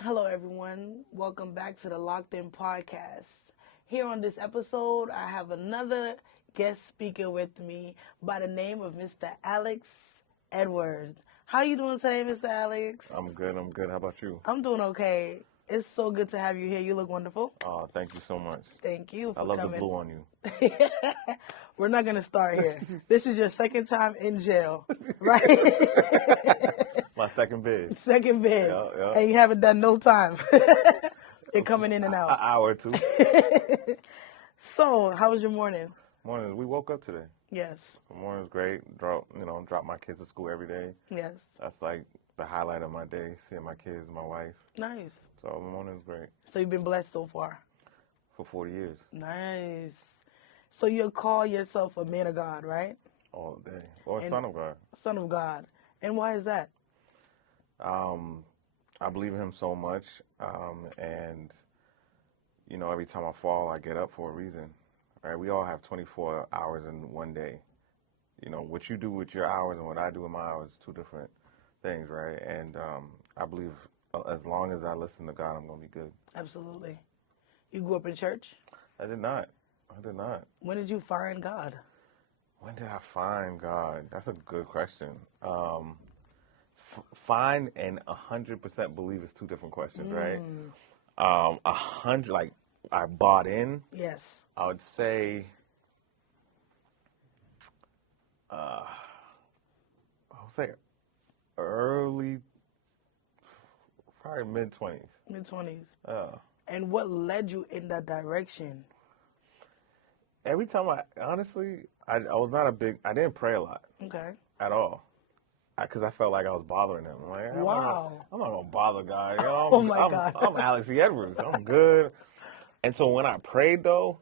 Hello, everyone. Welcome back to the Locked In Podcast. Here on this episode, I have another guest speaker with me by the name of Mr. Alex Edwards. How you doing today, Mr. Alex? I'm good. I'm good. How about you? I'm doing okay. It's so good to have you here. You look wonderful. Oh, thank you so much. Thank you for I love coming. the blue on you. We're not going to start here. This is your second time in jail, right? My second bid. Second bid. Yeah. And you haven't done no time. You're coming in and An out. hour or two. So, how was your morning? Morning. We woke up today. Yes. The morning was great. Drop my kids to school every day. Yes. That's like the highlight of my day. Seeing my kids, my wife. Nice. So the morning was great. So you've been blessed so far. For 40 years. Nice. So you call yourself a man of God, right? All day. Or son of God. Son of God. And why is that? I believe in him so much. And every time I fall, I get up for a reason. Right? We all have 24 hours in one day. What you do with your hours and what I do with my hours is two different things, right? And I believe as long as I listen to God, I'm going to be good. Absolutely. You grew up in church? I did not. When did you find God? When did I find God? That's a good question. Find and 100% believe is two different questions, right? 100, like I bought in. Yes. I would say, early, probably mid-20s. Mid-20s. And what led you in that direction? Every time honestly, I was not I didn't pray a lot. Okay. At all. Because I felt like I was bothering him. I'm like, Wow. I'm not going to bother God. Oh my God. I'm Alex Edwards. I'm good. And so when I prayed, though,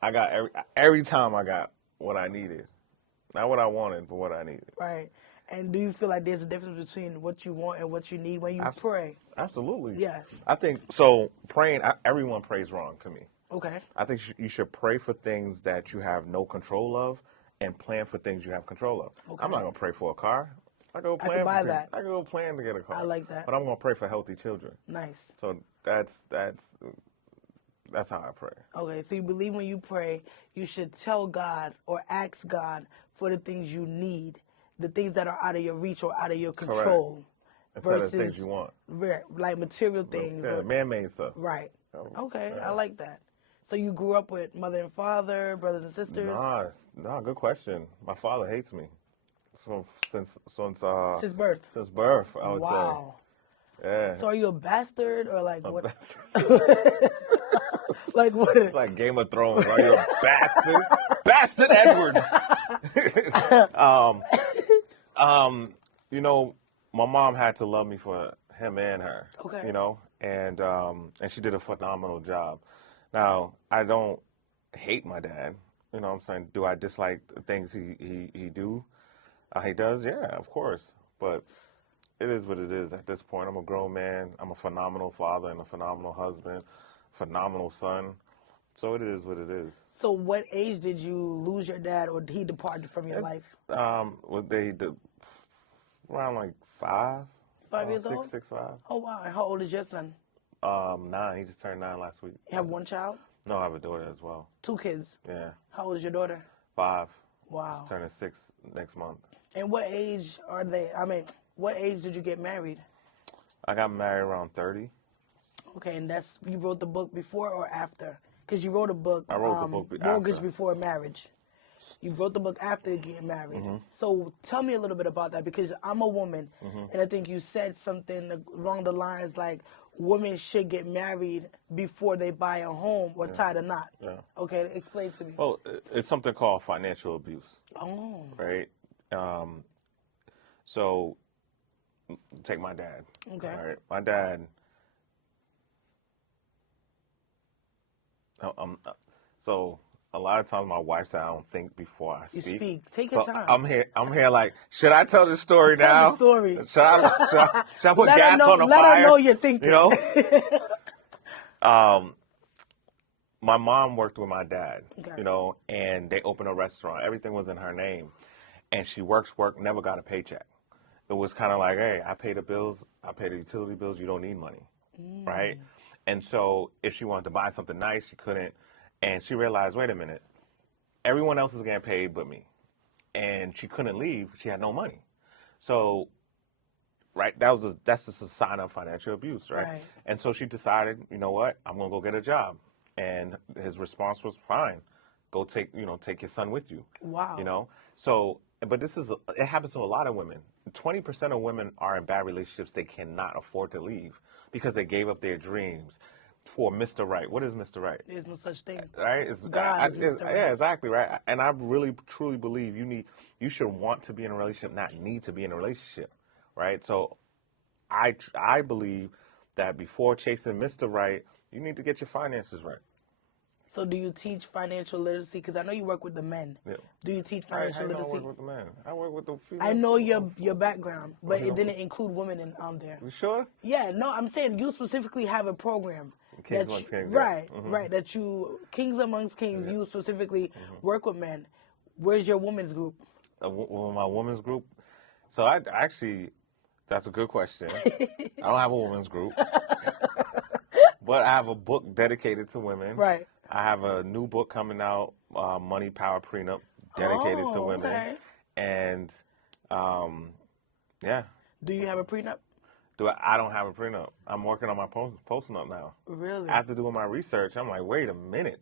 I got every time I got what I needed. Not what I wanted, but what I needed. Right. And do you feel like there's a difference between what you want and what you need when you pray? Absolutely. Yes. I think, so praying, everyone prays wrong to me. Okay. I think you should pray for things that you have no control of and plan for things you have control of. Okay. I'm not going to pray for a car. I can go plan to get a car. I like that. But I'm going to pray for healthy children. Nice. So that's how I pray. Okay, so you believe when you pray, you should tell God or ask God for the things you need, the things that are out of your reach or out of your control. Correct. Instead of things you want. Like material things. Yeah, man-made stuff. Right. Okay, I like that. So you grew up with mother and father, brothers and sisters? Nah, good question. My father hates me. Since birth. Since birth, I would say. Wow. Yeah. So are you a bastard or like what? Like what? It's like Game of Thrones. Are you a bastard? Bastard Edwards. My mom had to love me for him and her. Okay. And she did a phenomenal job. Now, I don't hate my dad. You know what I'm saying? Do I dislike the things he does? Yeah, of course. But it is what it is at this point. I'm a grown man. I'm a phenomenal father and a phenomenal husband, phenomenal son. So it is what it is. So what age did you lose your dad or he departed from your life? Around like 5. 5 years old? 6, 5. Oh, wow. And how old is your son? 9. He just turned 9 last week. You have one child? No, I have a daughter as well. 2 kids? Yeah. How old is your daughter? 5. Wow. She's turning 6 next month. And what age are they? What age did you get married? I got married around 30. Okay, and you wrote the book before or after? Because you wrote a book. I wrote the book Mortgage after. Before Marriage. You wrote the book after getting married. Mm-hmm. So tell me a little bit about that, because I'm a woman, and I think you said something along the lines like women should get married before they buy a home or tie the knot. Yeah. Okay, explain to me. Well, it's something called financial abuse. Oh. Right? So take my dad. Okay. All right? My dad... So a lot of times my wife said I don't think before I speak. You speak. Take your time. I'm here like, should I tell the story now? Tell the story. Should I put gas on the fire? Let her know you're thinking. My mom worked with my dad, Okay. And they opened a restaurant. Everything was in her name. And she worked, never got a paycheck. It was kind of like, hey, I pay the bills, I pay the utility bills, you don't need money. right? And so if she wanted to buy something nice, she couldn't. And she realized, wait a minute, everyone else is getting paid but me. And she couldn't leave. She had no money. So, right, that's just a sign of financial abuse, right? Right. And so she decided, you know what, I'm going to go get a job. And his response was, fine, go take your son with you. Wow. You know? So, but it happens to a lot of women. 20% of women are in bad relationships they cannot afford to leave because they gave up their dreams for Mr. Right. What is Mr. Right? There's no such thing. Right? God is Mr. Right. Yeah, exactly, right? And I really, truly believe you should want to be in a relationship, not need to be in a relationship, right? So I believe that before chasing Mr. Right, you need to get your finances right. So do you teach financial literacy? Because I know you work with the men. Yeah. Do you teach financial I literacy? work with the men. I work with the female. I know your background, but it didn't include women on there. You sure? Yeah, no, I'm saying you specifically have a program. Kings Amongst Kings. Right, right. That you, Kings Amongst Kings, you specifically work with men. Where's your women's group? My women's group? So I actually, that's a good question. I don't have a women's group. But I have a book dedicated to women. Right. I have a new book coming out, Money, Power, Prenup, dedicated to women. Okay. And, yeah. Do you have a prenup? I don't have a prenup. I'm working on my post-nup now. Really? After doing my research, I'm like, wait a minute.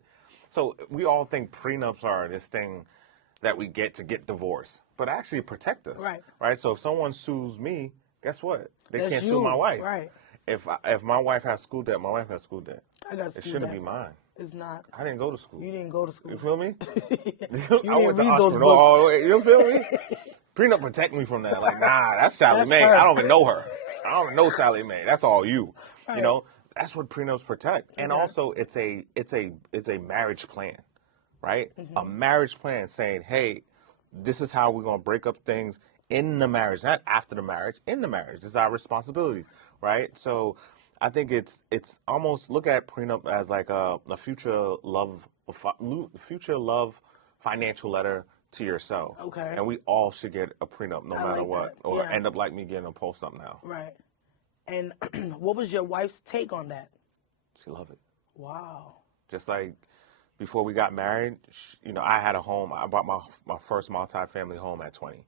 So we all think prenups are this thing that we get to get divorced, but actually protect us. Right. Right? So if someone sues me, guess what? They That's can't you. sue my wife. Right. If my wife has school debt, my wife has school debt. I got school It shouldn't debt. be mine. It's not. I didn't go to school. You didn't go to school. You feel me? You I went didn't to read those Oxford. books. Oh, you feel me? Prenup protect me from that. Like, nah, that's Sally That's Mae. her. I don't even know her. I don't even know Sally Mae. That's all you. Right. You know, that's what prenups protect. And Okay. also, it's a marriage plan, right? Mm-hmm. A marriage plan saying, hey, this is how we're gonna break up things in the marriage, not after the marriage. In the marriage, this is our responsibilities, right? So, I think it's almost look at prenup as like a future love financial letter to yourself. Okay. And we all should get a prenup no I matter like what, that. or Yeah. end up like me getting a post-up now. Right. And what was your wife's take on that? She loved it. Wow. Just like before we got married, I had a home. I bought my first multi-family home at 20.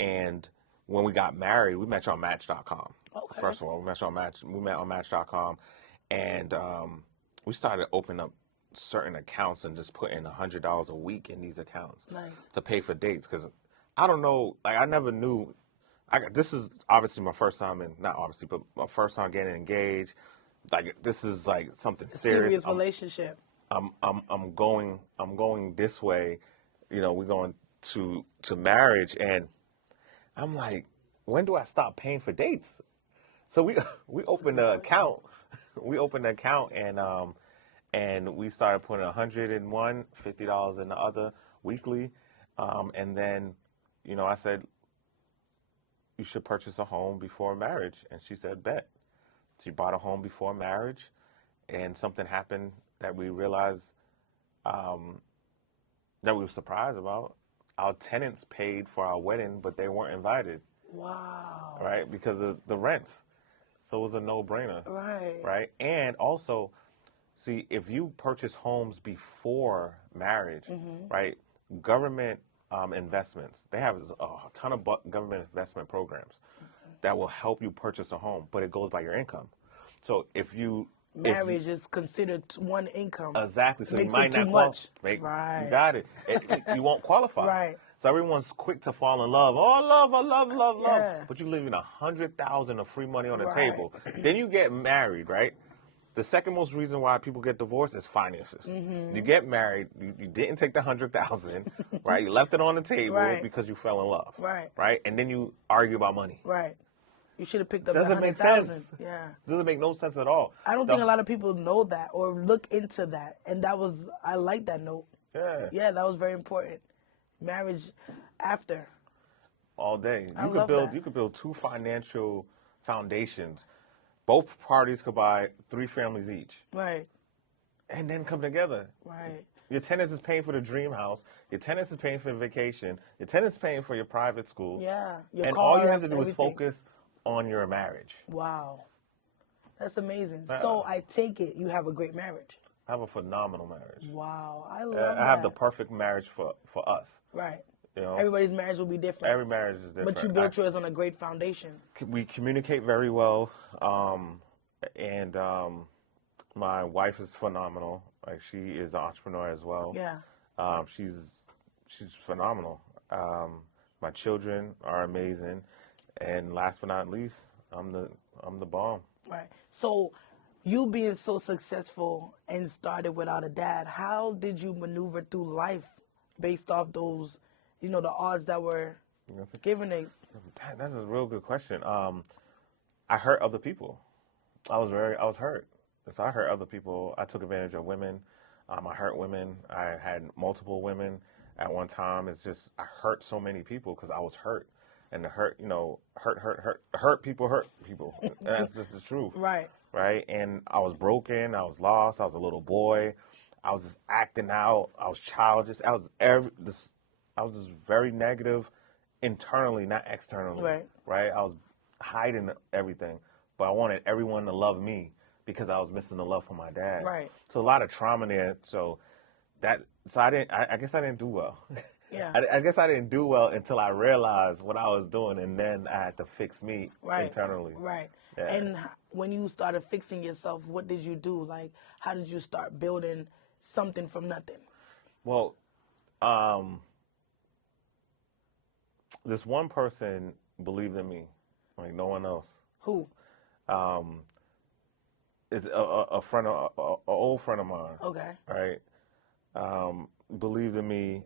And when we got married, we met on Match.com. Okay. First of all, we met on Match.com, and we started opening up certain accounts and just putting $100 a week in these accounts Nice. to pay for dates. Because I don't know, like I never knew. This is obviously my first time, and not obviously, but my first time getting engaged. Like this is like something serious. Serious relationship. I'm going this way. We're going to marriage, and I'm like, when do I stop paying for dates? So we opened the account. We opened the account, and we started putting $100 in one, $50 in the other weekly, and then I said, you should purchase a home before marriage, and she said, bet. She bought a home before marriage, and something happened that we realized that we were surprised about. Our tenants paid for our wedding, but they weren't invited. Wow. Right? Because of the rents. So it was a no-brainer. Right. Right? And also, see, if you purchase homes before marriage, right, government investments, they have a ton of government investment programs that will help you purchase a home, but it goes by your income. So if you... Marriage is considered one income. Exactly. So you Makes might it too not much. qualify. Right. You got it. You won't qualify. Right. So everyone's quick to fall in love. Oh, love. Yeah. But you're leaving $100,000 of free money on the Right. table. Then you get married, right? The second most reason why people get divorced is finances. You get married, you didn't take the $100,000, right? You left it on the table Right. because you fell in love. Right. Right? And then you argue about money. Right. You should have picked up Doesn't the make 100,000. sense. Yeah. Doesn't make no sense at all. I don't think a lot of people know that or look into that. And I like that note. Yeah. Yeah, that was very important. Marriage after. All day. I love that. You could build two financial foundations. Both parties could buy 3 families each. Right. And then come together. Right. Your tenants is paying for the dream house. Your tenants is paying for the vacation. Your tenants is paying for your private school. Yeah. Your And all you have cars, to do is everything. focus on your marriage. Wow. That's amazing. Yeah. So I take it you have a great marriage. I have a phenomenal marriage. Wow, I love I have the that. perfect marriage for us. Right. You know, Everybody's marriage will be different. every marriage is different. But you built yours on a great foundation. We communicate very well, and my wife is phenomenal. Like, she is an entrepreneur as well. Yeah. She's phenomenal. My children are amazing, and last but not least, I'm the bomb. Right. So you being so successful and started without a dad, how did you maneuver through life based off those, the odds that were given to you? That's a real good question. I hurt other people. I was hurt. So I hurt other people. I took advantage of women. I hurt women. I had multiple women at one time. It's just, I hurt so many people because I was hurt. And the hurt, hurt people hurt people. That's just the truth. Right. Right. And I was broken. I was lost. I was a little boy. I was just acting out. I was childish. I was just very negative internally, not externally. Right. Right. I was hiding everything, but I wanted everyone to love me because I was missing the love from my dad. Right. So a lot of trauma there. I guess I didn't do well. Yeah. I guess I didn't do well until I realized what I was doing, and then I had to fix me internally. Right. Yeah. And when you started fixing yourself, what did you do? Like, how did you start building something from nothing? Well, this one person believed in me, like no one else. Who? It's a friend, an old friend of mine. Okay. Right. Believed in me,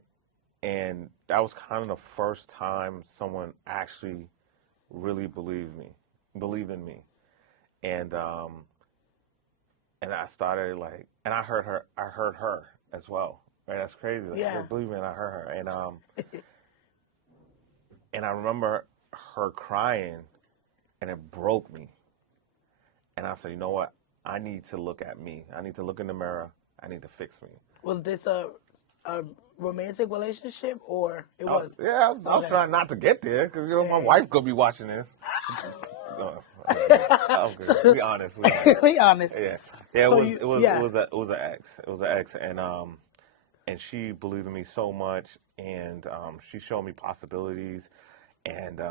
and that was kind of the first time someone actually really believed in me, and I started and I heard her as well. Right. That's crazy. Yeah. Believe me, and I heard her, and I remember her crying, and it broke me. And I said, you know what? I need to look at me. I need to look in the mirror. I need to fix me. Was this a romantic relationship, or it was? I was trying not to get there because my wife could be watching this. Okay. Be honest. Be honest. Yeah. So it was an ex. It was an ex, and she believed in me so much, and she showed me possibilities, and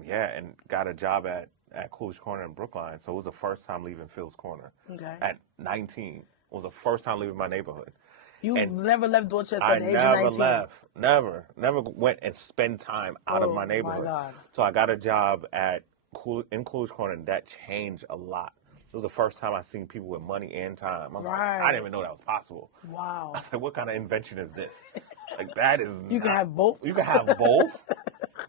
and got a job at Coolidge Corner in Brookline. So it was the first time leaving Phil's Corner. Okay. At 19, it was the first time leaving my neighborhood. You never left Dorchester at the age of 19? I never left. Never went and spent time out of my neighborhood. My God. So I got a job in Coolidge Corner, and that changed a lot. It was the first time I seen people with money and time. I'm like, I didn't even know that was possible. Wow. I was like, what kind of invention is this? That is You can have both? You can have both.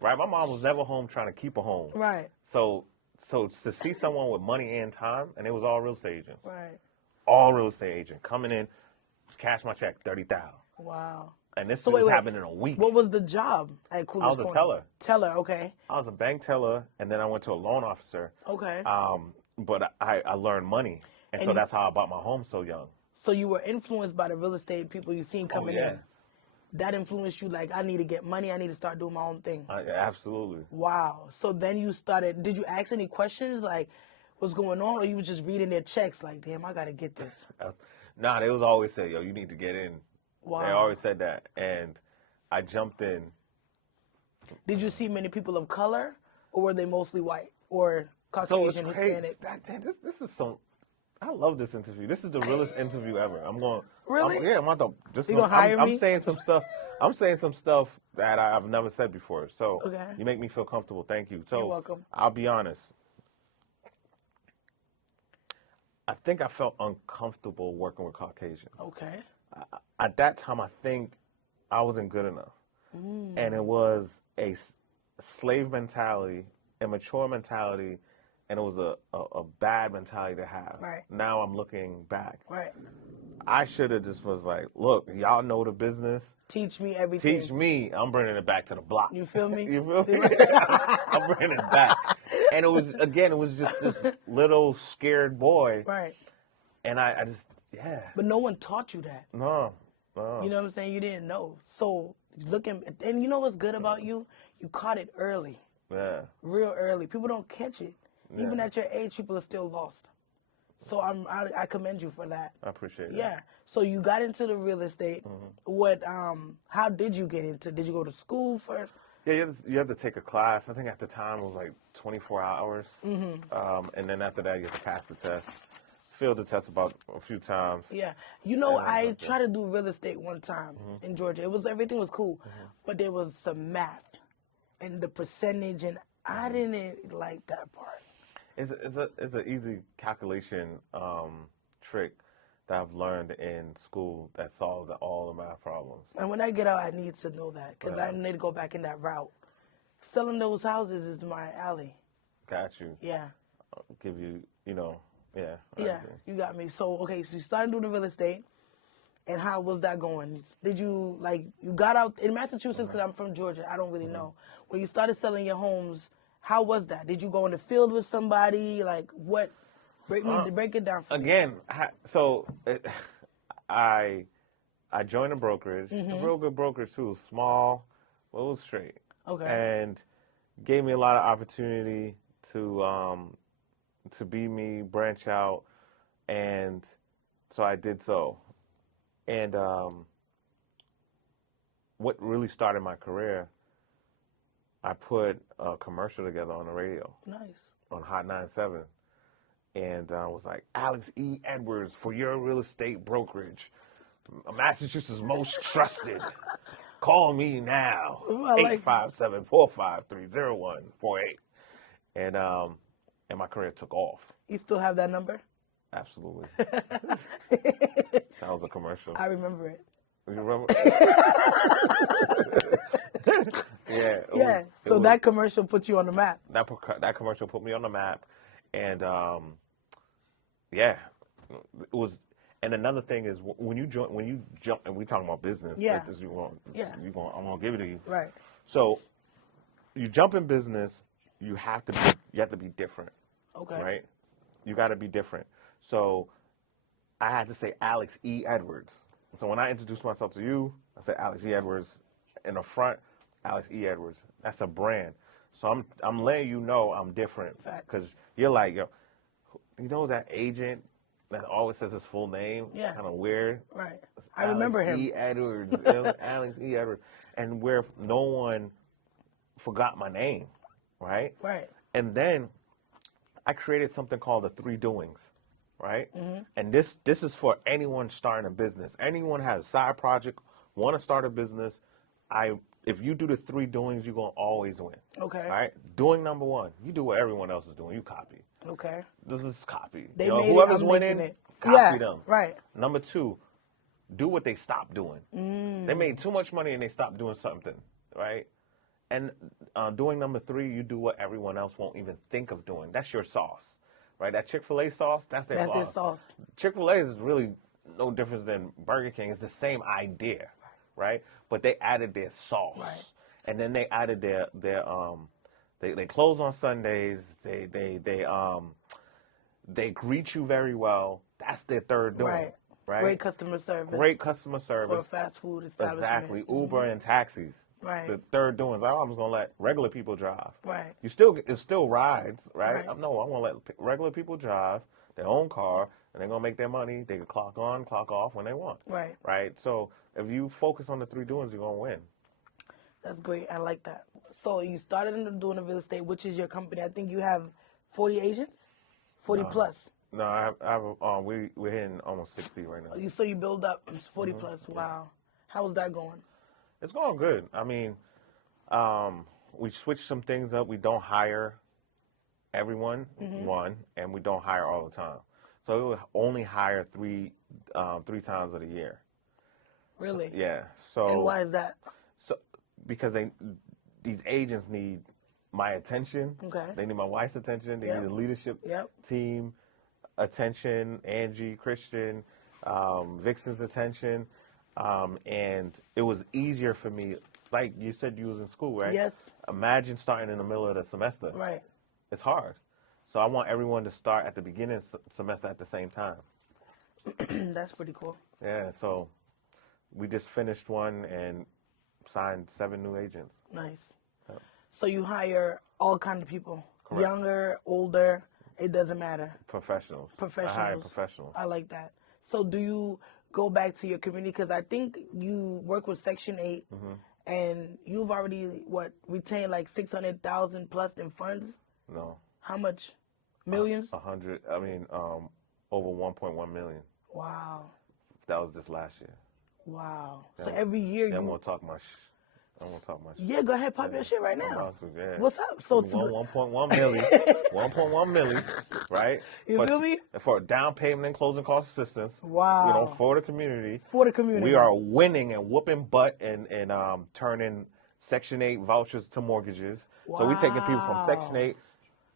Right? My mom was never home trying to keep her home. Right. So to see someone with money and time, and it was all real estate agents. Right. All real estate agent coming in, cash my check, $30,000. Wow. And this was happening in a week. What was the job at Coolidge Corner? I was a teller. Teller, okay. I was a bank teller, and then I went to a loan officer. Okay. But I learned money, and so that's how I bought my home so young. So you were influenced by the real estate people you seen coming in. That influenced you, like, I need to get money, I need to start doing my own thing. Absolutely. Wow. So then you started, did you ask any questions, like, what's going on, or you were just reading their checks, like, damn, I got to get this? Nah, they was always say, yo, you need to get in. Wow. They always said that, and I jumped in. Did you see many people of color, or were they mostly white, or Caucasian, Hispanic? This is so... I love this interview. This is the realest interview ever. I'm going. Really? I'm about to. You gonna hire me? I'm saying some stuff. I'm saying some stuff that I've never said before. So you make me feel comfortable. Thank you. So you're welcome. I'll be honest. I think I felt uncomfortable working with Caucasians. Okay. At that time, I think I wasn't good enough, and it was a slave mentality, a mature mentality. And it was a bad mentality to have. Right. Now I'm looking back. Right. I should have just was like, look, y'all know the business. Teach me everything. Teach me. I'm bringing it back to the block. You feel me? You feel me? I'm bringing it back. And it was just this little scared boy. Right. And I just, But no one taught you that. No. You know what I'm saying? You didn't know. So and you know what's good about you? You caught it early. Yeah. Real early. People don't catch it. Even at your age, people are still lost. So I commend you for that. I appreciate that. Yeah. So you got into the real estate. How did you get into? Did you go to school first? Yeah, you have to take a class. I think at the time it was like 24 hours. And then after that, you have to pass the test. Failed the test about a few times. Yeah. I tried to do real estate one time in Georgia. Everything was cool, but there was some math and the percentage, and I didn't like that part. It's an easy calculation trick that I've learned in school that solves all the math problems. And when I get out, I need to know that because I need to go back in that route. Selling those houses is my alley. Got you. Yeah. I'll give you, yeah. Yeah, you got me. So, okay, so you started doing the real estate, and how was that going? Did you, you got out in Massachusetts, because I'm from Georgia, I don't really know. When you started selling your homes, how was that? Did you go in the field with somebody? What? Break it down for me. Again, I joined a brokerage, a real good brokerage too, small, but it was straight. Okay. And gave me a lot of opportunity to be me, branch out, and so I did so. And what really started my career, I put a commercial together on the radio. Nice. On Hot 97. And was like, Alex E. Edwards for your real estate brokerage. Massachusetts' most trusted. Call me now. 857-453-0148. And my career took off. You still have that number? Absolutely. That was a commercial. I remember it. You remember? Yeah. So that commercial put you on the map. That commercial put me on the map. And yeah, it was. And another thing is when you jump, and we talking about business. Yeah. Like this, I'm gonna give it to you. Right. So you jump in business, you have to be different. Okay. Right. You got to be different. So I had to say Alex E. Edwards. So when I introduced myself to you, I said Alex E. Edwards. In the front, Alex E. Edwards. That's a brand. So I'm letting you know I'm different. Because you're like, yo, you know that agent that always says his full name? Yeah. Kind of weird. Right. I remember him. Alex E. Edwards. Alex E. Edwards. And where no one forgot my name. Right? Right. And then I created something called the 3 Doings. Right? And this is for anyone starting a business. Anyone has a side project, want to start a business. If you do the 3 doings, you're going to always win. Okay. All right? Doing number 1, you do what everyone else is doing. You copy. Okay. This is copy. Whoever's winning, copy them. Right. Number 2, do what they stopped doing. They made too much money and they stopped doing something. Right? And doing number 3, you do what everyone else won't even think of doing. That's your sauce. Right? That Chick-fil-A sauce, that's their sauce. Chick-fil-A is really no difference than Burger King. It's the same idea. Right? But they added their sauce. Right. And then they added their they close on Sundays. They greet you very well. That's their 3rd doing. Right. Right? Great customer service. Great customer service. For a fast food establishment. Exactly. Uber and taxis. Right. The 3rd doing is I'm just gonna let regular people drive. Right. It still rides, right? No, I'm gonna let regular people drive their own car, and they're gonna make their money. They can clock on, clock off when they want. Right. Right. So if you focus on the 3 doings, you're gonna win. That's great. I like that. So you started doing the real estate, which is your company. I think you have 40 agents, 40 plus. No, we're hitting almost 60 right now. So you build up 40 plus. Wow. How's that going? It's going good. I mean, we switched some things up. We don't hire everyone, and we don't hire all the time. So we will only hire three times of the year. Really? So, yeah. So. And why is that? So because these agents need my attention. Okay. They need my wife's attention. They need the leadership team attention. Angie, Christian, Vixen's attention. And it was easier for me. Like you said, you was in school, right? Yes. Imagine starting in the middle of the semester. Right. It's hard. So I want everyone to start at the beginning of the semester at the same time. That's pretty cool. Yeah. So we just finished one and signed 7 new agents. Nice. Yep. So you hire all kinds of people. Correct. Younger, older, it doesn't matter. Professionals. Professionals. I hire professionals. I like that. So do you go back to your community? Because I think you work with Section 8, and you've already, retained like 600,000 plus in funds? No. How much? Millions? 100. I mean, over 1.1 million. Wow. That was just last year. Wow. Yeah, So every year I'm you... gonna talk my I'm gonna talk my shit. Yeah, go ahead, pop your shit right I'm now. about to, yeah. What's up? So 1.1 million, 1.1 million, right? You feel me? For down payment and closing cost assistance. Wow. You know, for the community. For the community. We are winning and whooping butt and turning Section 8 vouchers to mortgages. Wow. So we're taking people from Section 8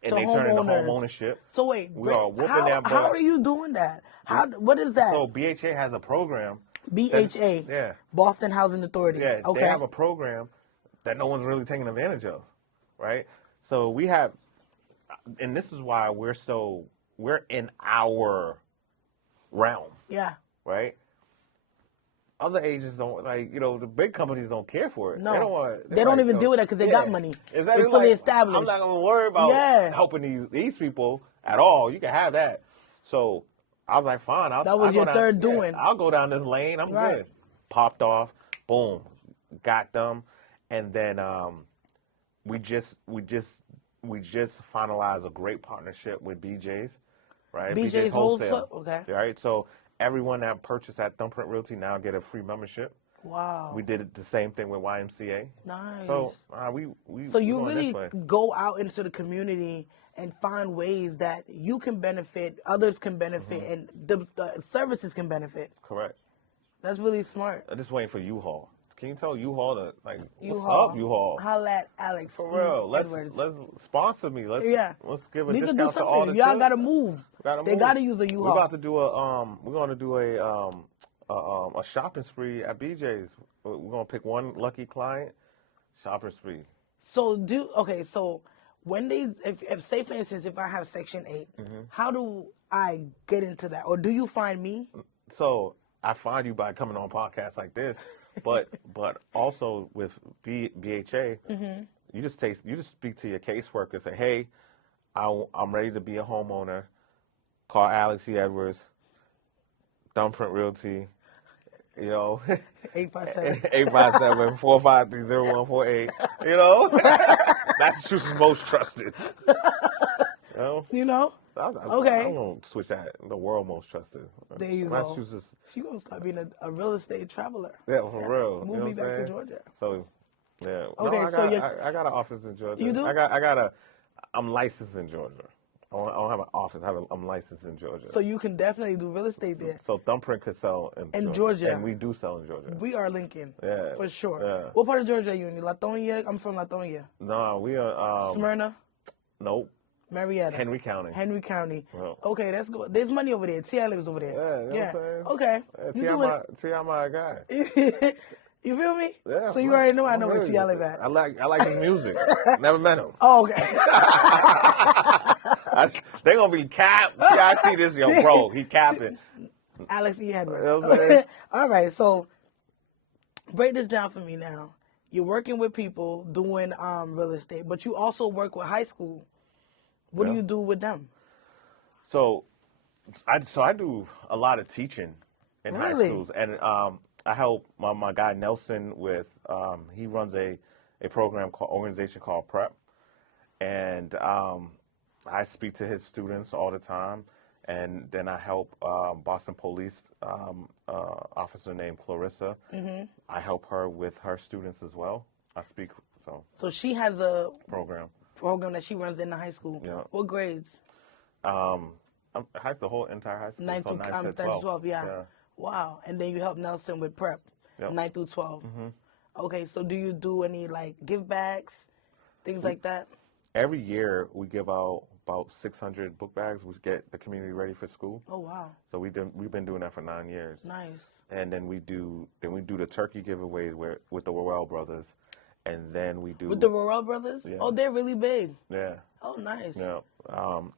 and they turn into home ownership. So wait, we are whooping that butt. How are you doing that? What is that? So BHA has a program. BHA. Yeah. Boston Housing Authority. Yeah, okay. They have a program that no one's really taking advantage of, right? So we have, and this is why we're in our realm. Yeah. Right? Other agents don't, the big companies don't care for it. No. They don't even deal with that because they got money. Exactly. They're fully established. I'm not going to worry about helping these people at all. You can have that. So I was like, fine. That was your third doing. I'll go down this lane. I'm good. Popped off. Boom. Got them. And then we just finalized a great partnership with BJ's, right? BJ's Wholesale. Okay. Right. So everyone that purchased at Thumbprint Realty now get a free membership. Wow. We did the same thing with YMCA. Nice. So So you really go out into the community and find ways that you can benefit, others can benefit, and the services can benefit. Correct. That's really smart. I'm just waiting for U-Haul. Can you tell U-Haul to what's U-Haul. up, U-Haul? Holla at Alex. For real. Let's sponsor me. Let's give a discount to all the Y'all gotta move. They gotta use a U-Haul. We're about to do a shopping spree at BJ's. We're gonna pick one lucky client, shopping spree. So so when if say for instance if I have Section 8, how do I get into that? Or do you find me? So I find you by coming on podcasts like this. But also with BHA, you just speak to your caseworker. Say, hey, I'm ready to be a homeowner. Call Alex E. Edwards, Thumbprint Realty. 857-453-0148. Massachusetts most trusted. Okay. I'm gonna switch that. The world most trusted. There you Massachusetts. go. She gonna start being a real estate traveler. Yeah, for real. Move me back to Georgia. So, yeah. Okay, I got an office in Georgia. You do? I'm licensed in Georgia. I don't have an office. I'm licensed in Georgia. So you can definitely do real estate there. So Thumbprint could sell in Georgia. And we do sell in Georgia. We are Lincoln. Yeah. For sure. Yeah. What part of Georgia are you in? Latonia? I'm from Latonia. No, we are... Smyrna? Nope. Marietta. Henry County. Well, okay, that's good. There's money over there. T.I. lives over there. Yeah, you know what I'm saying? Okay. T.I. my guy. You feel me? Yeah. So you already know I know where T.I. live at. I like his music. Never met him. Oh, okay. They gonna be cap. See, I see this, bro. He capping. Alex E. Edwards. You know what I'm saying? All right, so break this down for me now. You're working with people doing real estate, but you also work with high school. What do you do with them? So I do a lot of teaching in high schools, and I help my guy Nelson with. He runs a organization called Prep, and I speak to his students all the time, and then I help Boston Police officer named Clarissa. I help her with her students as well. I speak So she has a program that she runs in the high school. Yeah. What grades? The whole entire high school. 9 through 12. Yeah. Wow. And then you help Nelson with prep. Yep. 9 through 12. Okay. So do you do any give backs, things like that? Every year we give out about 600 book bags. We get the community ready for school. Oh wow. So we've been doing that for 9 years. Nice. And then we do the turkey giveaways with the Worrell brothers. And then we do... With the Worrell brothers? Yeah. Oh, they're really big. Yeah. Oh, nice. Yeah.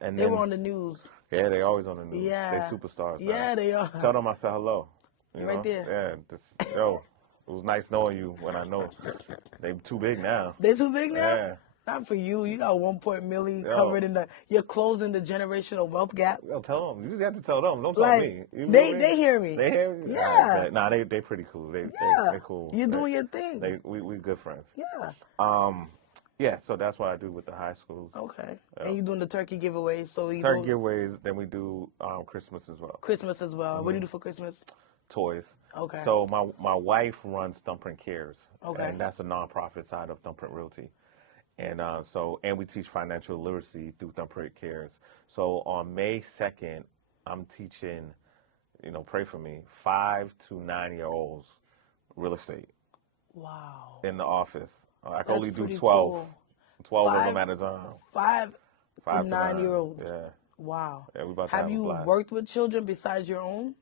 And they were on the news. Yeah, they always on the news. Yeah. They superstars. Yeah, they are. Tell them I said hello. Right there. Yeah. It was nice knowing you when I know. They too big now. They too big now? Yeah. Not for you. You got 1 million Yo. covered in you're closing the generational wealth gap. Yo, tell them. You just have to tell them. Don't tell Like, me. You know they what I mean? they hear me. They hear me? Yeah. All right, bet. Nah, they pretty cool. They cool. You're doing your thing. We good friends. Yeah. Yeah, so that's what I do with the high schools. Okay. Yeah. And you're doing the turkey giveaways. So you Turkey giveaways, then we do Christmas as well. Christmas as well. What do you do for Christmas? Toys. Okay. So my wife runs Thumbprint Cares. Okay. And that's a nonprofit side of Thumbprint Realty. And and we teach financial literacy through Thumbprint Cares. So on May 2nd, I'm teaching, pray for me, 5 to 9-year-olds real estate. Wow. In the office. I can That's only do pretty 12. cool. 12 of them at a time. 5 to 9. 9-year-olds. Yeah. Wow. Yeah, we about to have have a you blast. worked with children besides your own?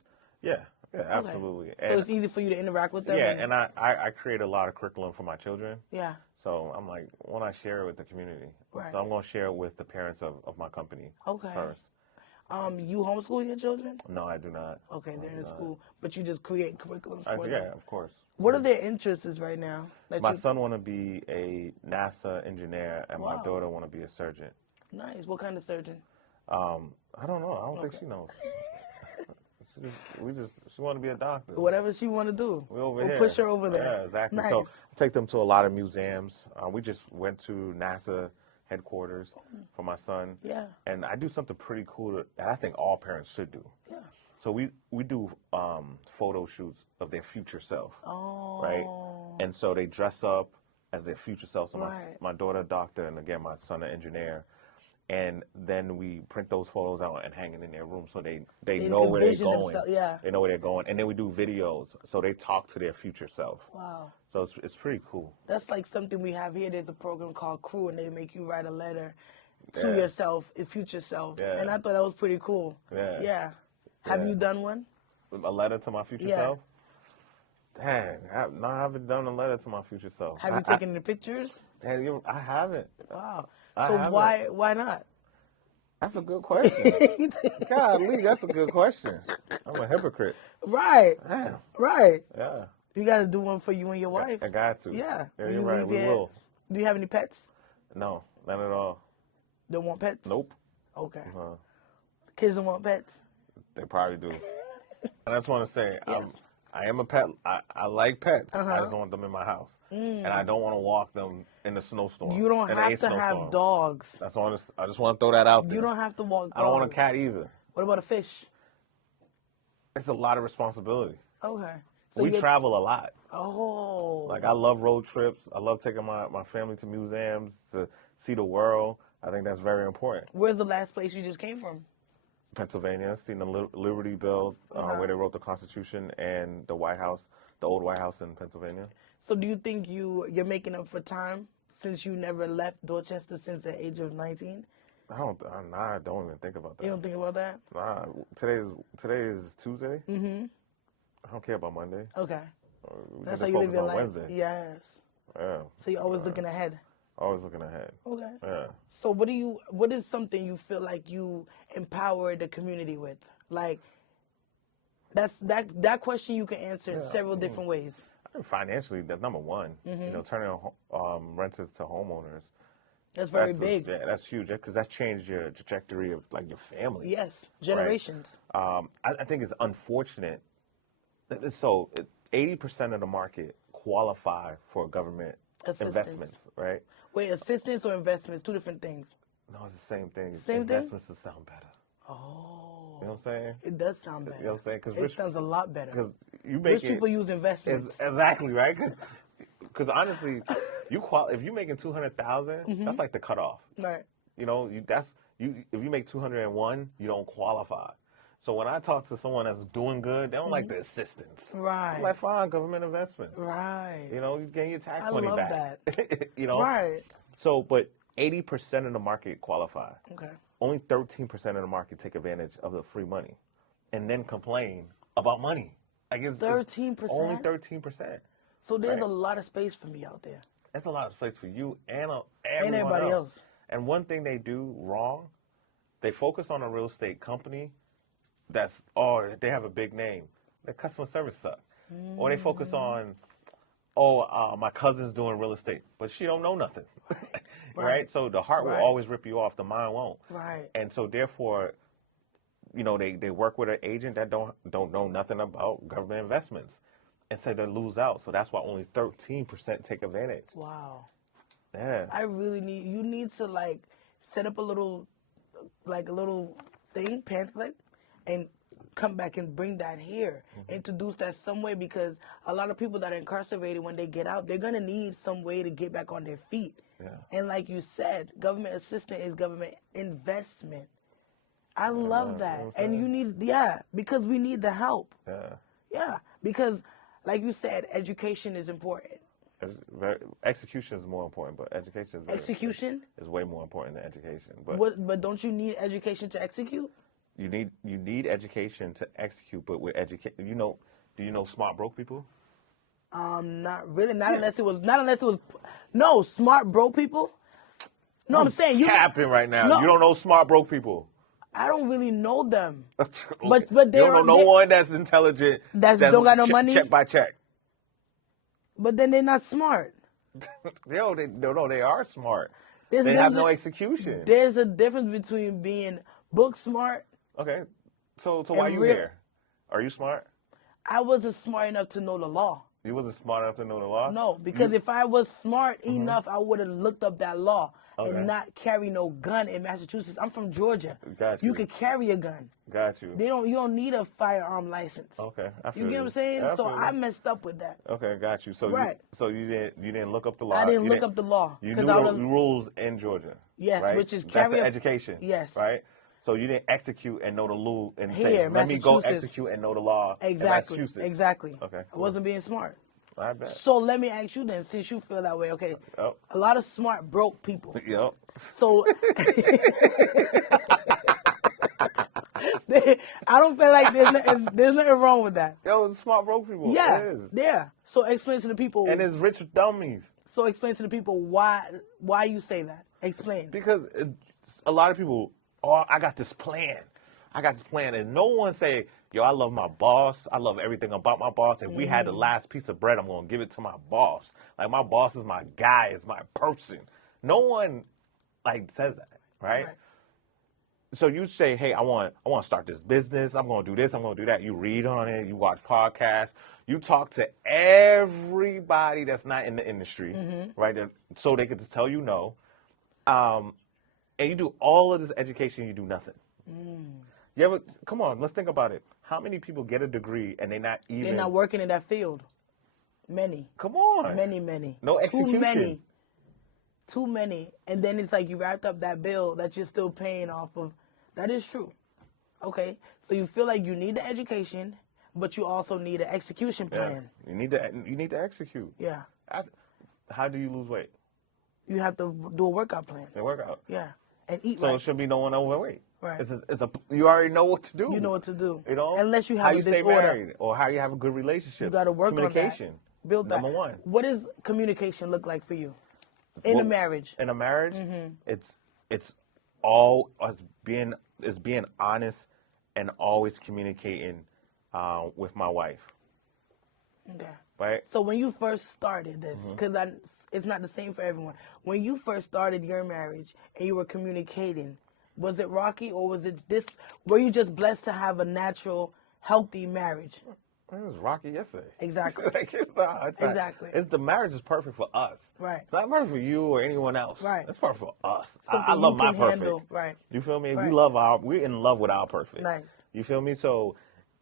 Yeah, absolutely. So it's easy for you to interact with them? Yeah, and I create a lot of curriculum for my children. Yeah. So I'm like, why not share it with the community? Right. So I'm going to share it with the parents of my company first. You homeschool your children? No, I do not. Okay, they're in school. But you just create curriculums for them? Yeah, of course. What are their interests right now? My son want to be a NASA engineer, and my daughter want to be a surgeon. Nice. What kind of surgeon? I don't know. I don't think she knows. She want to be a doctor. Whatever she want to do. We'll here. Push her over there. Yeah, exactly. Nice. So I take them to a lot of museums. We just went to NASA headquarters for my son. Yeah. And I do something pretty cool that I think all parents should do. Yeah. So we do photo shoots of their future self. Oh. Right? And so they dress up as their future self. So Right. my daughter a doctor, and again, my son an engineer. And then we print those photos out and hang it in their room so they know where they're going. They know where they're going. And then we do videos so they talk to their future self. Wow. So it's pretty cool. That's like something we have here. There's a program called Crew, and they make you write a letter to yourself, your future self. Yeah. And I thought that was pretty cool. Yeah. Yeah. Have you done one? A letter to my future self? Dang, I haven't done a letter to my future self. Have you taken any pictures? Dang, I haven't. Wow. I So haven't. why not? That's a good question. Golly, that's a good question. I'm a hypocrite. Right. Damn. Right. Yeah. You got to do one for you and your wife. I got to. Yeah. Yeah, you're right. We will. Do you have any pets? No, not at all. Don't want pets? Nope. Okay. Uh-huh. Kids don't want pets? They probably do. And I just want to say, Yes. I am a pet. I like pets. I Uh-huh. just don't want them in my house. And I don't want to walk them in the snowstorm. You don't in the have eighth to have snowstorm. dogs. That's all. I just want to throw that out there. You don't have to walk dogs. I don't want a cat either. What about a fish? It's a lot of responsibility. Okay. We travel a lot. Oh. Like, I love road trips. I love taking my family to museums, to see the world. I think that's very important. Where's the last place you just came from? Pennsylvania, seen the Liberty Bell, where they wrote the Constitution, and the White House, the old White House in Pennsylvania. So do you think you're making up for time since you never left Dorchester since the age of 19? I don't even think about that. You don't think about that? Nah, today is Tuesday. Mm-hmm. I don't care about Monday. Okay. We That's gotta how you live focus your on life. Wednesday. Yes. Yeah. So you're always looking ahead. Always looking ahead. Okay. Yeah. So what is something you feel like you empower the community with? Like, that question you can answer in several different ways. I think financially, that's number one. Mm-hmm. Turning renters to homeowners. That's very big. That's huge because that's changed your trajectory of like your family. Yes, generations. Right? I think it's unfortunate. So 80% of the market qualify for government investments, right? Wait, assistance or investments? Two different things. No, it's the same thing. Same thing? Investments will sound better. Oh. You know what I'm saying? It does sound better. You know what I'm saying? Cause it sounds a lot better. Because you make rich people use investments. Exactly, right? Because honestly, if you're making 200,000, that's like the cutoff. Right. You know, if you make 201, you don't qualify. So when I talk to someone that's doing good, they don't like the assistance. Right. I'm like, fine, government investments. Right. You know, you getting your tax I money love back. that. You know? Right. So, but 80% of the market qualify. Okay. Only 13% of the market take advantage of the free money and then complain about money. Like it's 13%? Only 13%. So there's a lot of space for me out there. That's a lot of space for you and everybody else. And one thing they do wrong, they focus on a real estate company they have a big name. Their customer service sucks. Or they focus on, my cousin's doing real estate, but she don't know nothing. right? So the heart will Right. always rip you off, the mind won't. Right. And so therefore, they work with an agent that don't know nothing about government investments, and so they lose out. So that's why only 13% take advantage. Wow. Yeah. You need to like set up a little thing, pamphlet, and come back and bring that here. Introduce that some way, because a lot of people that are incarcerated, when they get out, they're gonna need some way to get back on their feet. Yeah. And like you said, government assistance is government investment. I love that. And you need, because we need the help. Yeah. Yeah, because like you said, education is important. Execution is more important, but education is Execution? is way more important than education. But don't you need education to execute? you need education to execute. But with education, do you know smart broke people? Not really. Not unless it was. No, smart broke people. No, I'm saying you. Capping right now. No. You don't know smart broke people. I don't really know them. Okay. But you don't know no one that's intelligent. That's don't got no money. Check by check. But then they're not smart. They are smart. They have no execution. There's a difference between being book smart. Okay, so why are you here? Are you smart? I wasn't smart enough to know the law. You wasn't smart enough to know the law? No, because if I was smart enough, I would have looked up that law and not carry no gun in Massachusetts. I'm from Georgia. Got you. You could carry a gun. Got you. You don't need a firearm license. Okay, I feel You get what I'm saying? Yeah, so I messed up with that. Okay, got you. So you didn't look up the law. I didn't look up the law. You knew the rules in Georgia. Yes, right? which is that's the education. Yes. Right. So you didn't execute and know the law and Here, say, let me go Massachusetts. execute and know the law Exactly. in Massachusetts. Exactly. Okay. I wasn't being smart. I bet. So let me ask you then, since you feel that way, okay? Yep. A lot of smart broke people. Yep. So I don't feel like there's nothing wrong with that. Yo, it's smart broke people. Yeah. It is. Yeah. So explain to the people. And it's rich dummies. So explain to the people why you say that. Explain. Because a lot of people, I got this plan. And no one say, yo, I love my boss. I love everything about my boss. If we had the last piece of bread, I'm going to give it to my boss. Like, my boss is my guy, is my person. No one, says that, right? So you say, hey, I want to start this business. I'm going to do this. I'm going to do that. You read on it. You watch podcasts. You talk to everybody that's not in the industry, right? So they could just tell you no. And you do all of this education, you do nothing. You ever, come on, let's think about it. How many people get a degree and they're not working in that field? Many. Come on. Many. No execution. Too many. And then it's like you wrapped up that bill that you're still paying off of. That is true. Okay. So you feel like you need the education, but you also need an execution plan. Yeah. You need to execute. Yeah. How do you lose weight? You have to do a workout plan. A workout. Yeah. And eat so right. it should be no one overweight. Right. You already know what to do. You know what to do. You know? Unless you have how a you disorder. stay married or how you have a good relationship. You got to work on that. Communication. Build that. Number one. What does communication look like for you in a marriage? In a marriage, it's all us being honest and always communicating with my wife. Okay. Right. So when you first started this, because it's not the same for everyone. When you first started your marriage and you were communicating, was it rocky or was it this? Were you just blessed to have a natural, healthy marriage? It was rocky yesterday. Exactly. Exactly. The marriage is perfect for us. Right. It's not perfect for you or anyone else. Right. It's perfect for us. Something I love you my can perfect. handle. Right. You feel me? Right. We're in love with our perfect. Nice. You feel me? So,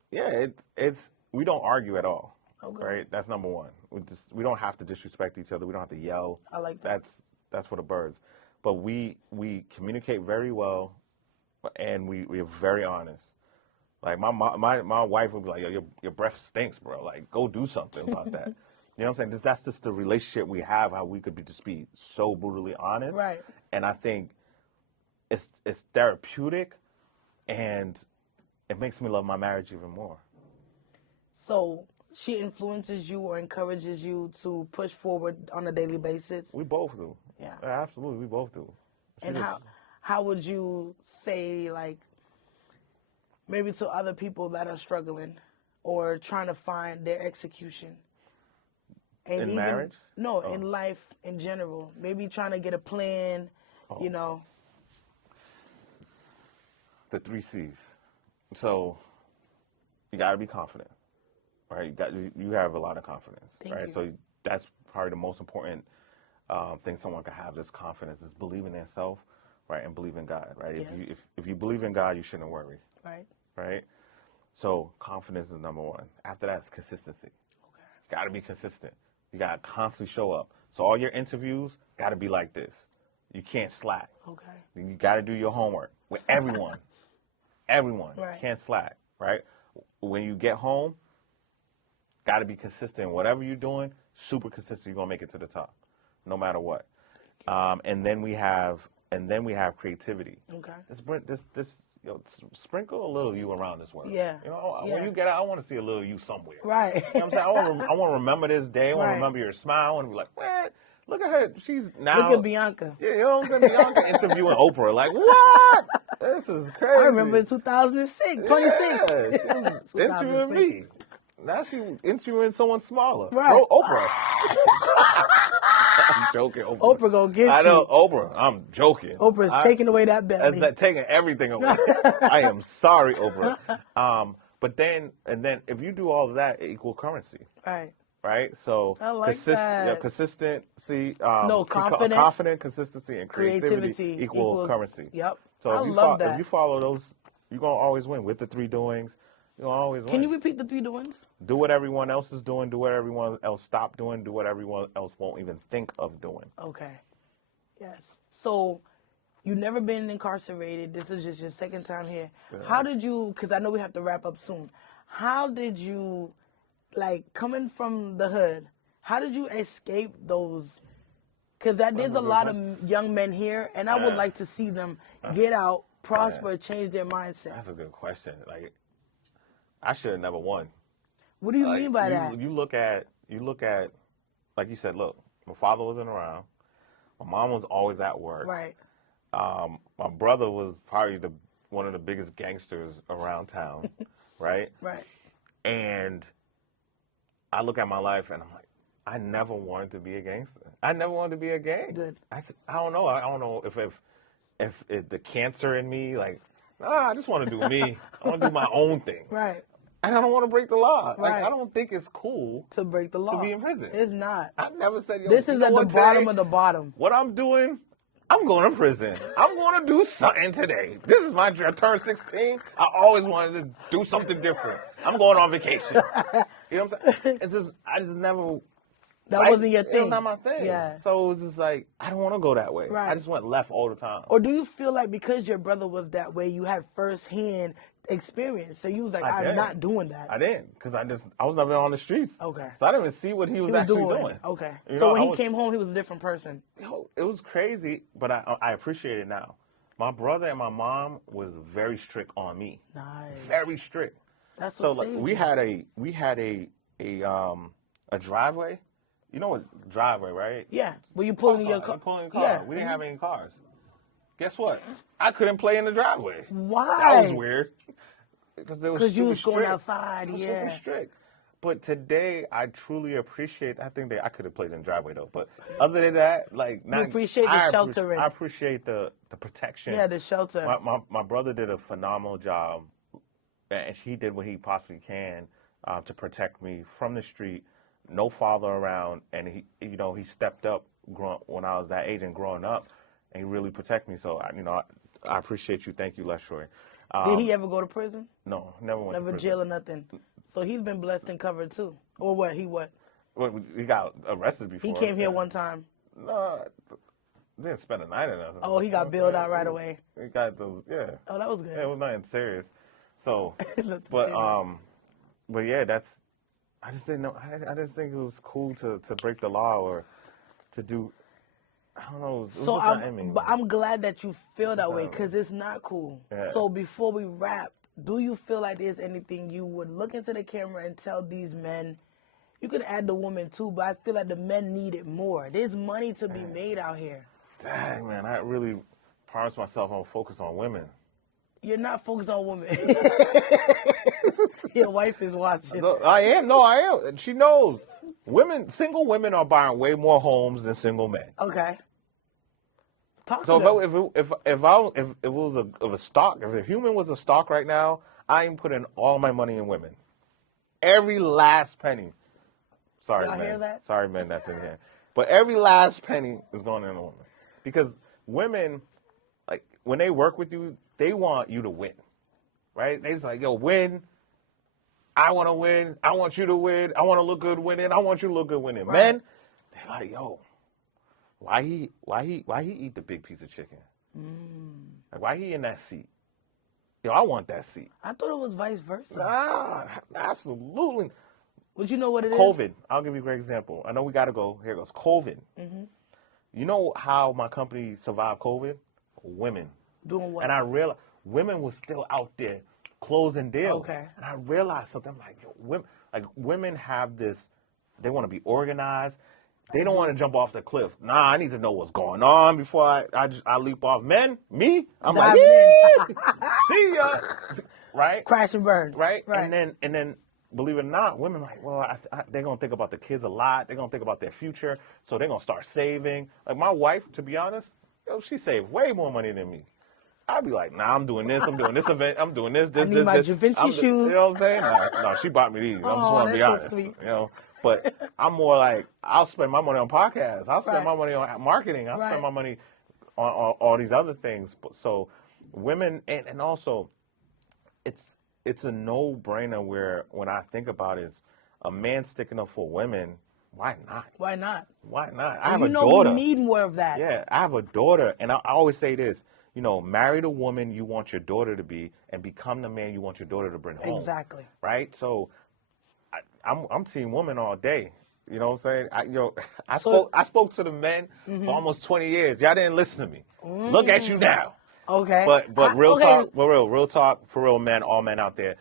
yeah, we don't argue at all. Okay. Right. That's number one. We don't have to disrespect each other. We don't have to yell. I like that. That's for the birds. But we communicate very well, and we're very honest. Like my wife would be like, yo, your breath stinks, bro. Like, go do something about that. You know what I'm saying? That's just the relationship we have, how we could just be so brutally honest. Right. And I think it's therapeutic, and it makes me love my marriage even more. So she influences you or encourages you to push forward on a daily basis? We both do. Yeah. Absolutely, we both do. And how would you say, like, maybe to other people that are struggling or trying to find their execution And In even, marriage? no, in life in general. Maybe trying to get a plan, you know. The 3 C's. So you got to be confident, right? You have a lot of confidence, Thank right? you. So that's probably the most important thing someone can have. Is confidence, is believing in self, right, and believe in God, right? Yes. If you believe in God, you shouldn't worry, Right. right? So confidence is number one. After that, it's consistency. Okay. Got to be consistent. You got to constantly show up. So all your interviews got to be like this. You can't slack. Okay. You got to do your homework with everyone. Everyone Right. can't slack, right? When you get home, got to be consistent. Whatever you're doing, super consistent. You're gonna make it to the top, no matter what. And then we have creativity. Okay. Sprinkle a little you around this world. Yeah. You know, Yeah. when you get out, I want to see a little you somewhere. Right. You know what I'm saying? I want to remember this day. I want Right. to remember your smile and be like, what? Look at her. She's now. Look at Bianca. Yeah, you know what I'm saying? Bianca interviewing Oprah. Like, what? This is crazy. I remember in 2006, 26. Yeah, she was interviewing me. Now she interviewing someone smaller. Right. Oprah. I'm joking. Oprah gonna get you. I know, Oprah. I'm joking. Oprah's taking away that belly. That's taking everything away. I am sorry, Oprah. But then if you do all of that, it equal currency. Right. Right? So I like that. consistency, confident, consistency, and creativity equal currency. Yep. So I love that. if you follow those, you're gonna always win with the 3 doings. You're gonna always win. Can you repeat the 3 doings? Do what everyone else is doing. Do what everyone else stop doing. Do what everyone else won't even think of doing. Okay. Yes. So you've never been incarcerated. This is just your second time here. Yeah. How did you, because I know we have to wrap up soon. How did you, like, coming from the hood, how did you escape those? Because there's a lot of young men here, and I would like to see them get out, prosper, change their mindset. That's a good question. Like, I should have never won. What do you mean by that? You look at, like you said, look, my father wasn't around. My mom was always at work. Right. My brother was probably one of the biggest gangsters around town, right? Right. And I look at my life and I'm like, I never wanted to be a gangster. I never wanted to be a gang. Good. I don't know. I don't know if the cancer in me, like, I just want to do me. I want to do my own thing. Right. And I don't want to break the law. Right. Like, I don't think it's cool To break the law. to be in prison. It's not. I never said, yo, This you is know at the what, bottom today, of the bottom. what I'm doing, I'm going to prison. I'm going to do something today. This is my dream. I turned 16. I always wanted to do something different. I'm going on vacation. You know what I'm saying? It's just, I just never... That wasn't your It thing. was not my thing. Yeah. So it's just like, I don't want to go that way. Right. I just went left all the time. Or do you feel like because your brother was that way, you had firsthand experience? So you was like, I'm didn't. not doing that. I didn't, because I was never on the streets. Okay. So I didn't even see what he was He was actually doing. Okay. You So know, when I he was- came home, he was a different person. It was crazy, but I appreciate it now. My brother and my mom was very strict on me. Nice. Very strict. That's So what like saved we had a driveway. You know what driveway, right? Yeah. Were you pulling your car? You pulling a car. Yeah. We didn't have any cars. Guess what? I couldn't play in the driveway. Why? That was weird. Because they were Because you super was going strict. outside, It was yeah. super strict. But today, I truly appreciate. I think I could have played in the driveway though. But other than that, like, appreciate the sheltering. I appreciate the protection. Yeah, the shelter. My brother did a phenomenal job, and he did what he possibly can to protect me from the street. No father around, and he stepped up when I was that age and growing up, and he really protected me. So I appreciate you. Thank you, LesRoy. Did he ever go to prison? No, never went to Never prison. jail or nothing. So he's been blessed and covered too. Or what? He what? Well, he got arrested before. He came here yeah. one time. No, didn't spend a night or nothing. Oh, he got bailed out right away. He got those, yeah. Oh, that was good. Yeah, it was nothing serious. So, Looked but serious. but yeah, I just didn't know. I just think it was cool to break the law or to do. I don't know. It was So just not in me. but I'm glad that you feel that way because it's not cool. Yeah. So before we wrap, do you feel like there's anything you would look into the camera and tell these men? You could add the women too, but I feel like the men need it more. There's money to be made out here. Dang, man, I really promised myself I'm focused on women. You're not focused on women. Your wife is watching. No, I am. And she knows. Single women are buying way more homes than single men. Okay. Talk to So them. if it was a stock, if a human was a stock right now, I'm putting all my money in women. Every last penny. Sorry, Y'all man. hear that? Sorry, man, that's in here. But every last penny is going in a woman. Because women, like, when they work with you, they want you to win. Right? They just like, yo, win. I want to win. I want you to win. I want to look good winning. I want you to look good winning. Right. Men, they're like, yo, why he eat the big piece of chicken? Like, why he in that seat? Yo, I want that seat. I thought it was vice versa. Ah, absolutely. But you know what it is? COVID. I'll give you a great example. I know we got to go. Here goes. COVID. Mm-hmm. You know how my company survived COVID? Women. Doing what? And I realized women were still out there closing deals. Okay. And I realized something. I'm like, yo, women have this, they want to be organized. They don't want to jump off the cliff. Nah, I need to know what's going on before I leap off. Men, me, I'm like, yeah, see ya. Right? Crash and burn. Right? And then, believe it or not, women like, well, they're going to think about the kids a lot. They're going to think about their future. So they're going to start saving. Like my wife, to be honest, she saved way more money than me. I'd be like, nah, I'm doing this event, I'm doing this. I need my Da Vinci shoes. You know what I'm saying? No, she bought me these. I just want to be honest. So sweet. You know, but I'm more like, I'll spend my money on podcasts. I'll spend my money on marketing. I'll spend my money on all these other things. So women, and also, it's a no-brainer where when I think about it, is a man sticking up for women, why not? Why not? Why not? I have a a daughter. We need more of that. Yeah, I have a daughter, and I always say this. You know, marry the woman you want your daughter to be, and become the man you want your daughter to bring home. Exactly. Right. So, I'm seeing women all day. You know what I'm saying? I spoke to the men for almost 20 years. Y'all didn't listen to me. Look at you now. Okay. But real talk, real talk, for real men, all men out there.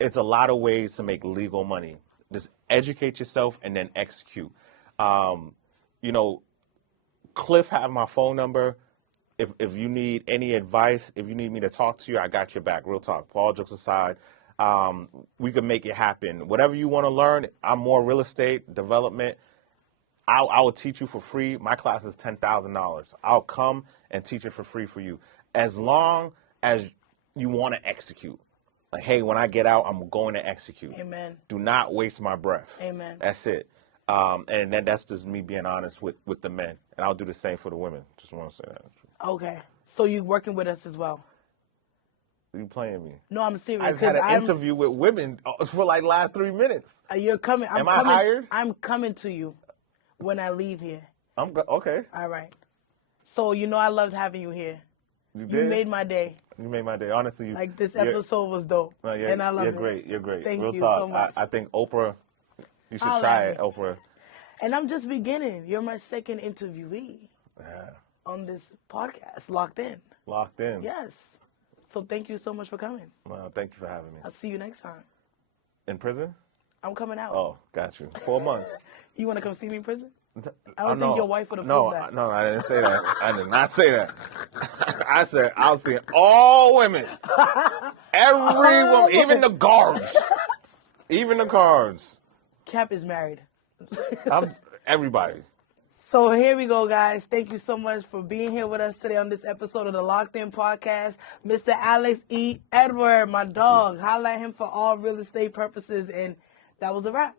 It's a lot of ways to make legal money. Just educate yourself and then execute. You know, Cliff have my phone number. If you need any advice, if you need me to talk to you, I got your back. Real talk. All jokes aside, we can make it happen. Whatever you want to learn, I'm more real estate development. I will teach you for free. My class is $10,000. I'll come and teach it for free for you, as long as you want to execute. Like, hey, when I get out, I'm going to execute. Amen. Do not waste my breath. Amen. That's it. And then that's just me being honest with the men. And I'll do the same for the women. Just want to say that. Okay. So you working with us as well? Are you playing me? No, I'm serious. I just had an interview with women for like last 3 minutes. You're coming. Am I hired? I'm coming to you when I leave here. Okay. All right. So you know I loved having you here. You made my day. You made my day. Honestly, like this episode was dope. No, and I love it. You're great. You're great. Thank Real you talk. so much. I think Oprah, you should try it, Oprah. And I'm just beginning. You're my second interviewee on this podcast, Locked In. Locked In. Yes. So thank you so much for coming. Well, thank you for having me. I'll see you next time. In prison? I'm coming out. Oh, got you. 4 months. You want to come see me in prison? I don't think your wife would approve that. No, I didn't say that. I did not say that. I said I'll see all women. Every woman. Even the guards. Even the guards. Cap is married. Everybody. So here we go, guys. Thank you so much for being here with us today on this episode of the Locked In Podcast. Mr. Alex E. Edward, my dog. Holla at him for all real estate purposes. And that was a wrap.